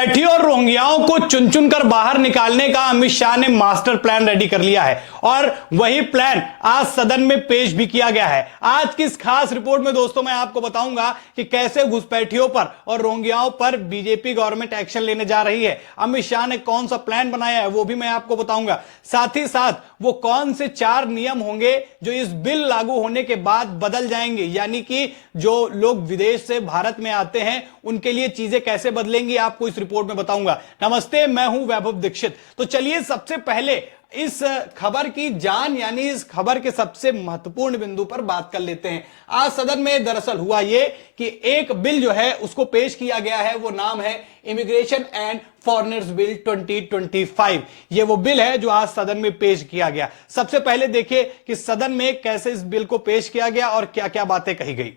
घुसपैठियों और रोहिंग्याओं को चुन चुन कर बाहर निकालने का अमित शाह ने मास्टर प्लान रेडी कर लिया है और वही प्लान आज सदन में पेश भी किया गया है। आज की इस खास रिपोर्ट में दोस्तों मैं आपको बताऊंगा कि कैसे घुसपैठियों पर और रोहिंग्याओं पर बीजेपी गवर्नमेंट एक्शन लेने जा रही है। अमित शाह ने कौन सा प्लान बनाया है वो भी मैं आपको बताऊंगा। साथ ही साथ वो कौन से 4 नियम होंगे जो इस बिल लागू होने के बाद बदल जाएंगे, यानी कि जो लोग विदेश से भारत में आते हैं उनके लिए चीजें कैसे बदलेंगी, आपको इस रिपोर्ट में बताऊंगा। नमस्ते, मैं हूं वैभव दीक्षित। तो चलिए सबसे पहले इस खबर की जान यानी इस खबर के सबसे महत्वपूर्ण बिंदु पर बात कर लेते हैं। आज सदन में दरअसल हुआ यह कि एक बिल जो है उसको पेश किया गया है, वो नाम है इमिग्रेशन एंड फॉरेनर्स बिल 2025। ये वो बिल है जो आज सदन में पेश किया गया। सबसे पहले देखिए कि सदन में कैसे इस बिल को पेश किया गया और क्या क्या बातें कही गई।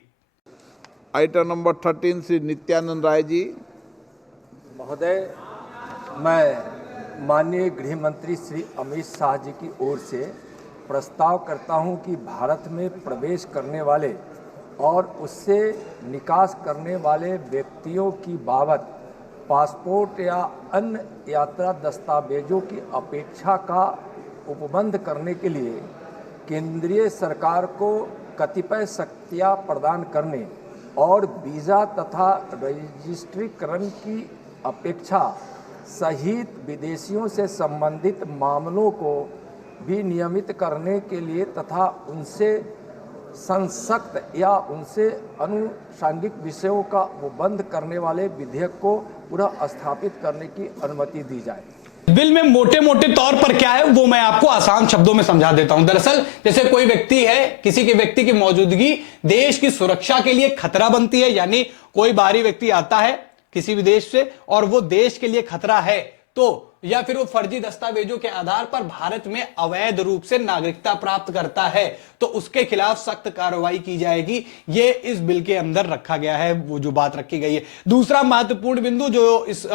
Item number 13 Shri Nityanand Rai ji. महोदय, मैं माननीय गृह मंत्री श्री अमित शाह जी की ओर से प्रस्ताव करता हूं कि भारत में प्रवेश करने वाले और उससे निकास करने वाले व्यक्तियों की बाबत पासपोर्ट या अन्य यात्रा दस्तावेजों की अपेक्षा का उपबंध करने के लिए केंद्रीय सरकार को कतिपय शक्तियां प्रदान करने और वीज़ा तथा रजिस्ट्रीकरण की अपेक्षा सहित विदेशियों से संबंधित मामलों को भी नियमित करने के लिए तथा उनसे संसक्त या उनसे अनुषंगिक विषयों का उपबंध करने वाले विधेयक को पुनः स्थापित करने की अनुमति दी जाए। बिल में मोटे मोटे तौर पर क्या है वो मैं आपको आसान शब्दों में समझा देता हूं। दरअसल जैसे कोई व्यक्ति है, किसी के व्यक्ति की मौजूदगी देश की सुरक्षा के लिए खतरा बनती है, यानी कोई बाहरी व्यक्ति आता है किसी विदेश से और वो देश के लिए खतरा है, तो या फिर वो फर्जी दस्तावेजों के आधार पर भारत में अवैध रूप से नागरिकता प्राप्त करता है, तो उसके खिलाफ सख्त कार्रवाई की जाएगी। ये इस बिल के अंदर रखा गया है, वो जो बात रखी गई है। दूसरा महत्वपूर्ण बिंदु जो इस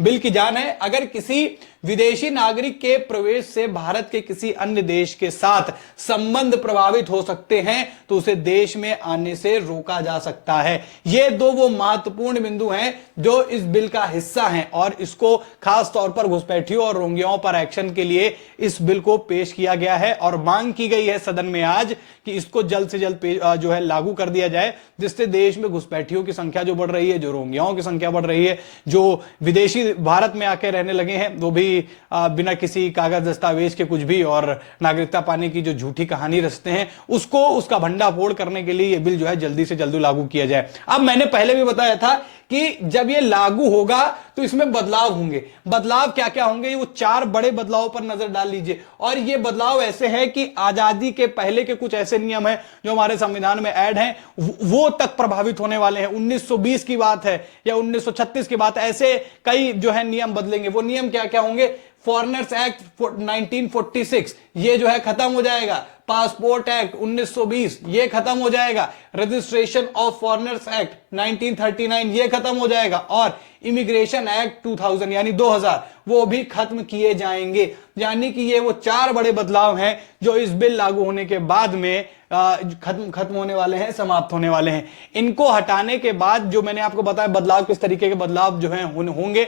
बिल की जान है, अगर किसी विदेशी नागरिक के प्रवेश से भारत के किसी अन्य देश के साथ संबंध प्रभावित हो सकते हैं तो उसे देश में आने से रोका जा सकता है। ये दो वो महत्वपूर्ण बिंदु हैं जो इस बिल का हिस्सा हैं और इसको खास तौर पर घुसपैठियों और रोहिंग्याओं पर एक्शन के लिए इस बिल को पेश किया गया है और मांग की गई है सदन में आज कि इसको जल्द से जल्द जो है लागू कर दिया जाए, जिससे देश में घुसपैठियों की संख्या जो बढ़ रही है, जो रोहिंग्याओं की संख्या बढ़ रही है, जो विदेशी भारत में आके रहने लगे हैं वो भी बिना किसी कागज दस्तावेज के कुछ भी और नागरिकता पाने की जो झूठी कहानी रचते हैं, उसको उसका भंडाफोड़ करने के लिए ये बिल जो है जल्दी से जल्दी लागू किया जाए। अब मैंने पहले भी बताया था कि जब ये लागू होगा तो इसमें बदलाव होंगे। बदलाव क्या क्या होंगे, वो 4 बड़े बदलावों पर नजर डाल लीजिए। और ये बदलाव ऐसे हैं कि आजादी के पहले के कुछ ऐसे नियम हैं जो हमारे संविधान में ऐड हैं, वो तक प्रभावित होने वाले हैं। 1920 की बात है या 1936 की बात है, ऐसे कई जो है नियम बदलेंगे। वो नियम क्या क्या होंगे? फॉरेनर्स एक्ट 1946 ये जो है खत्म हो जाएगा। पासपोर्ट एक्ट 1920 ये खत्म हो जाएगा। रजिस्ट्रेशन ऑफ फॉरेनर्स एक्ट 1939 ये खत्म हो जाएगा और इमिग्रेशन एक्ट 2000 यानी 2000 वो भी खत्म किए जाएंगे। यानी कि ये वो 4 बड़े बदलाव हैं जो इस बिल लागू होने के बाद में खत्म होने वाले हैं, समाप्त होने वाले हैं। इनको हटाने के बाद जो मैंने आपको बताया बदलाव, किस तरीके के बदलाव जो हैं होंगे।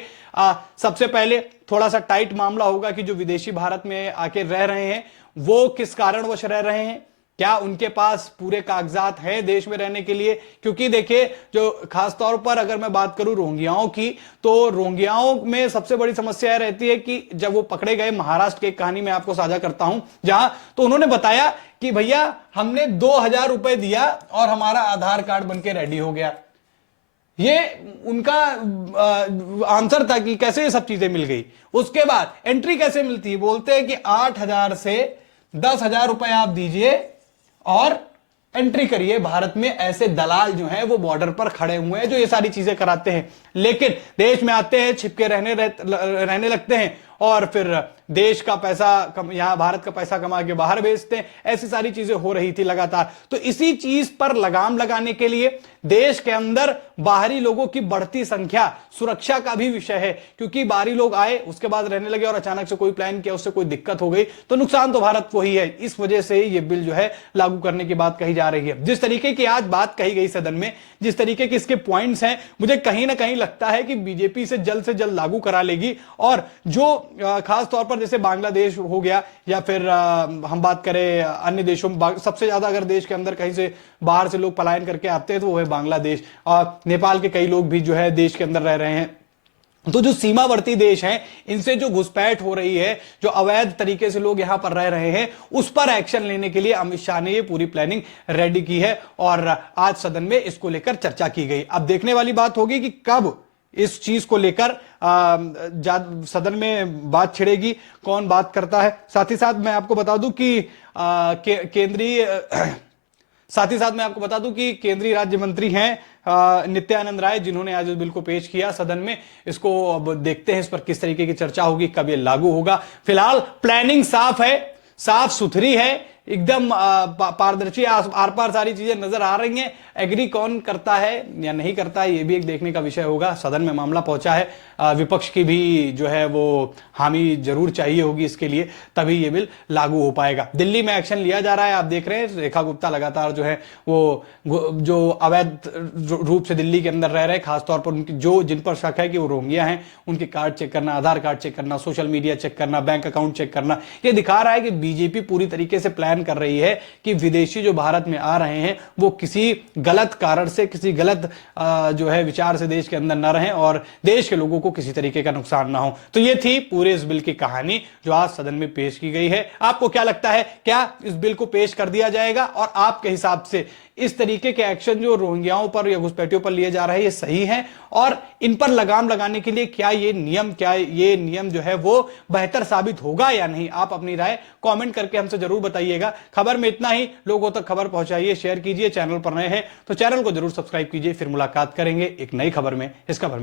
सबसे पहले थोड़ा सा टाइट मामला होगा कि जो विदेशी भारत में आके रह रहे हैं वो किस कारणवश रह रहे हैं, क्या उनके पास पूरे कागजात हैं देश में रहने के लिए। क्योंकि देखिए, जो खास तौर पर अगर मैं बात करूं रोहिंग्याओं की, तो रोहिंग्याओं में सबसे बड़ी समस्या रहती है कि जब वो पकड़े गए, महाराष्ट्र की एक कहानी मैं आपको साझा करता हूं जहां, तो उन्होंने बताया कि भैया हमने 2000 रुपए दिया और हमारा आधार कार्ड बनके रेडी हो गया। ये उनका आंसर था कि कैसे ये सब चीजें मिल गई। उसके बाद एंट्री कैसे मिलती है, बोलते हैं कि 8000 से 10,000 रुपए आप दीजिए और एंट्री करिए भारत में। ऐसे दलाल जो हैं वो बॉर्डर पर खड़े हुए हैं जो ये सारी चीजें कराते हैं, लेकिन देश में आते हैं, छिपके रहने लगते हैं और फिर देश का पैसा यहां भारत का पैसा कमा के बाहर भेजते हैं। ऐसी सारी चीजें हो रही थी लगातार। तो इसी चीज पर लगाम लगाने के लिए देश के अंदर बाहरी लोगों की बढ़ती संख्या सुरक्षा का भी विषय है, क्योंकि बाहरी लोग आए उसके बाद रहने लगे और अचानक से कोई प्लान किया, उससे कोई दिक्कत हो गई तो नुकसान तो भारत को ही है। इस वजह से ये बिल जो है लागू करने की बात कही जा रही है। जिस तरीके की आज बात कही गई सदन में, जिस तरीके के इसके पॉइंट्स हैं, मुझे कहीं ना कहीं लगता है कि बीजेपी से जल्द लागू करा लेगी। और जो खास तौर पर जैसे बांग्लादेश हो गया या फिर हम बात करें अन्य देशों में, सबसे ज्यादा अगर देश के अंदर कहीं से बाहर से लोग पलायन करके आते हैं तो वो है बांग्लादेश, और नेपाल के कई लोग भी जो है देश के अंदर रह रहे हैं। तो जो सीमावर्ती देश हैं, इनसे जो घुसपैठ हो रही है, जो अवैध तरीके से लोग यहां पर रह रहे हैं, उस पर एक्शन लेने के लिए अमित शाह ने ये पूरी प्लानिंग रेडी की है और आज सदन में इसको लेकर चर्चा की गई। अब देखने वाली बात होगी कि कब इस चीज को लेकर सदन में बात छिड़ेगी, कौन बात करता है। साथ ही साथ मैं आपको बता दूं कि केंद्रीय राज्य मंत्री हैं नित्यानंद राय, जिन्होंने आज इस बिल को पेश किया सदन में। इसको अब देखते हैं इस पर किस तरीके की चर्चा होगी, कब ये लागू होगा। फिलहाल प्लानिंग साफ है, साफ सुथरी है, एकदम पारदर्शी, आर पार सारी चीजें नजर आ रही हैं। एग्री कौन करता है या नहीं करता है, ये भी एक देखने का विषय होगा। सदन में मामला पहुंचा है, विपक्ष की भी जो है वो हामी जरूर चाहिए होगी इसके लिए, तभी ये बिल लागू हो पाएगा। दिल्ली में एक्शन लिया जा रहा है, आप देख रहे हैं रेखा गुप्ता लगातार जो है वो जो अवैध रूप से दिल्ली के अंदर रह रहे हैं, खासतौर पर उनकी जिन पर शक है कि वो रोहिंग्या हैं, उनके कार्ड चेक करना, आधार कार्ड चेक करना, सोशल मीडिया चेक करना, बैंक अकाउंट चेक करना, ये दिखा रहा है कि बीजेपी पूरी तरीके से प्लान कर रही है कि विदेशी जो भारत में आ रहे हैं वो किसी गलत कारण से, किसी गलत जो है विचार से देश के अंदर न रहें और देश के लोगों को किसी तरीके का नुकसान ना हो। तो ये थी पूरे इस बिल की कहानी जो आज सदन में पेश की गई है। आपको क्या लगता है, क्या इस बिल को पेश कर दिया जाएगा और आपके हिसाब से इस तरीके के एक्शन जो रोहिंग्याओं पर या घुसपैठियों पर लिए जा रहे हैं ये सही है, और इन पर लगाम लगाने के लिए क्या ये नियम जो है वो बेहतर साबित होगा या नहीं? आप अपनी राय कमेंट करके हमसे जरूर बताइएगा। खबर में इतना ही, लोगों तक खबर पहुंचाइए, शेयर कीजिए। चैनल पर नए हैं तो चैनल को जरूर सब्सक्राइब कीजिए। फिर मुलाकात करेंगे एक नई खबर में। इस खबर में